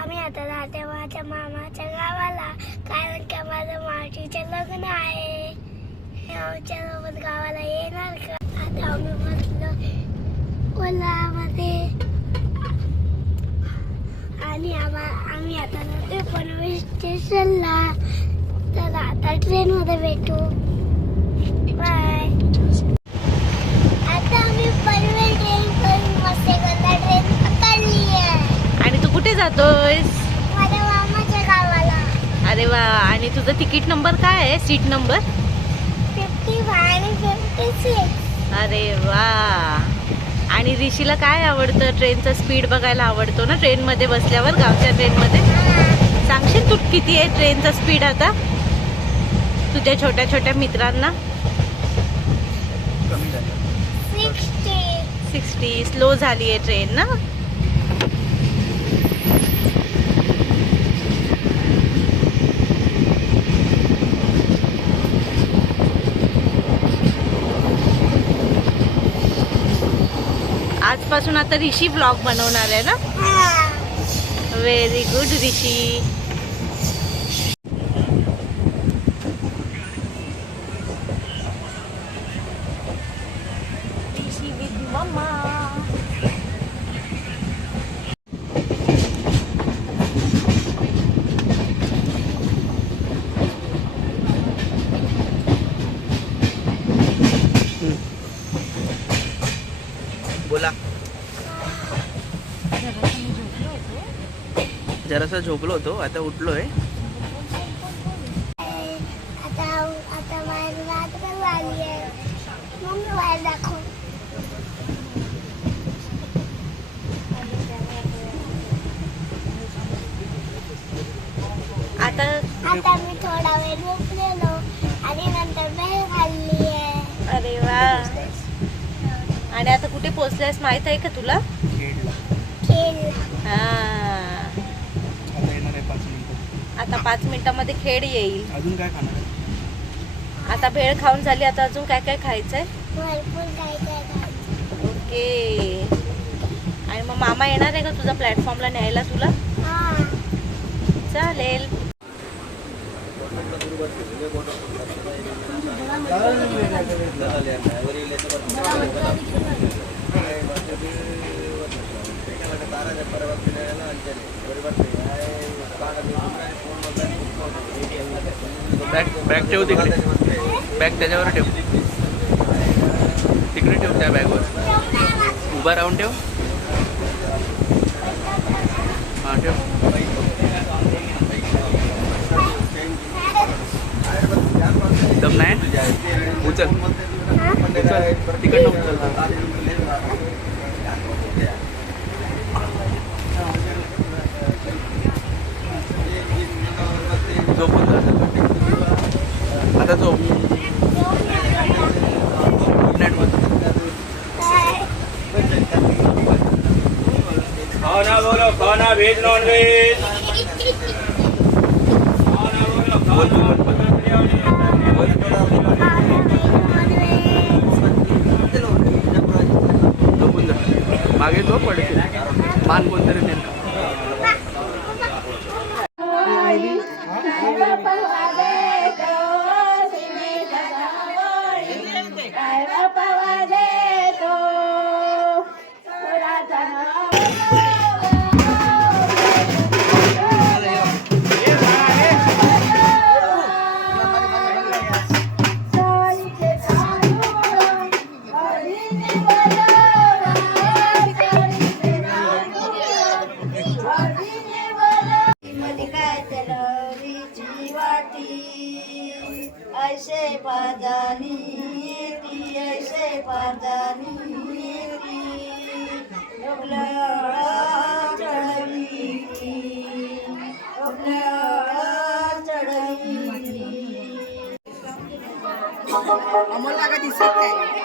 आम्ही आता जाते माझ्या मामाच्या गावाला, कारण की माझ्या मावशीचे लग्न आहे. आमच्या सोबत गावाला येणार का? आता आम्ही बसलो ओलामध्ये आणि आम्ही आता जाते पनवेल स्टेशनला. तर आता ट्रेन मध्ये भेटू. बाय. आता आम्ही पनवेल ट्रेन करून मस्तेगंधा ट्रेन पकडली आहे. आणि तू कुठे जातोयस? माझ्या मामाच्या गावाला. अरे वा. आणि तुझा तिकीट नंबर काय आहे? सीट नंबर 55 आणि 56. अरे वा. आणि ऋषीला काय आवडतं? ट्रेनचा स्पीड बघायला आवडतो ना ट्रेन मध्ये बसल्यावर, गावच्या ट्रेन मध्ये. सांगशील तू किती आहे ट्रेनचा स्पीड आता तुझ्या छोट्या छोट्या मित्रांना? 60. स्लो झाली आहे ट्रेन ना. आजपासून आता ऋषी व्लॉग बनवणार आहे ना. Very good Rishi. Rishi with mama. बोला. जरासा झोपलो होतो, आता उठलोय. आता बाहेर रात्र झाली आहे. मम्मी बाहेर दाखव. आता मी थोडा वेळ झोपलेलो आणि नंतर बाहेर खाल्ली आहे. अरे वा. आणि आता कुठे पोहोचल्यास माहित आहे का तुला? खेळला. आता 5 मिनिटामध्ये खेळ येईल. अजून काय खाणार आहे? आता भेळ खाऊन झाली, आता अजून काय काय खायचंय? भरपूर काय काय खायचं. ओके. आणि मग मामा येणार आहे का तुझा प्लॅटफॉर्मला न्यायला तुला? चालेल. बॅग ठेव तिकडे. बॅग त्याच्यावर ठेव. तिकडे ठेव त्या बॅगवर. उभा राहून ठेव. हां ठेव. दम नाही उचल. उचल तिकडनं उचल. झोपून जा आता. झोप. गुड नाईट बोल. खाना बोलो, खाना वेज नॉन वेज. बोल बोल बोल. झोपून जा. मागे झोप पडते. मान कोणतरी नेमका. ऐसे बाजानी ती, ऐसे बाजानी ती, आम्हाला दिसत नाही.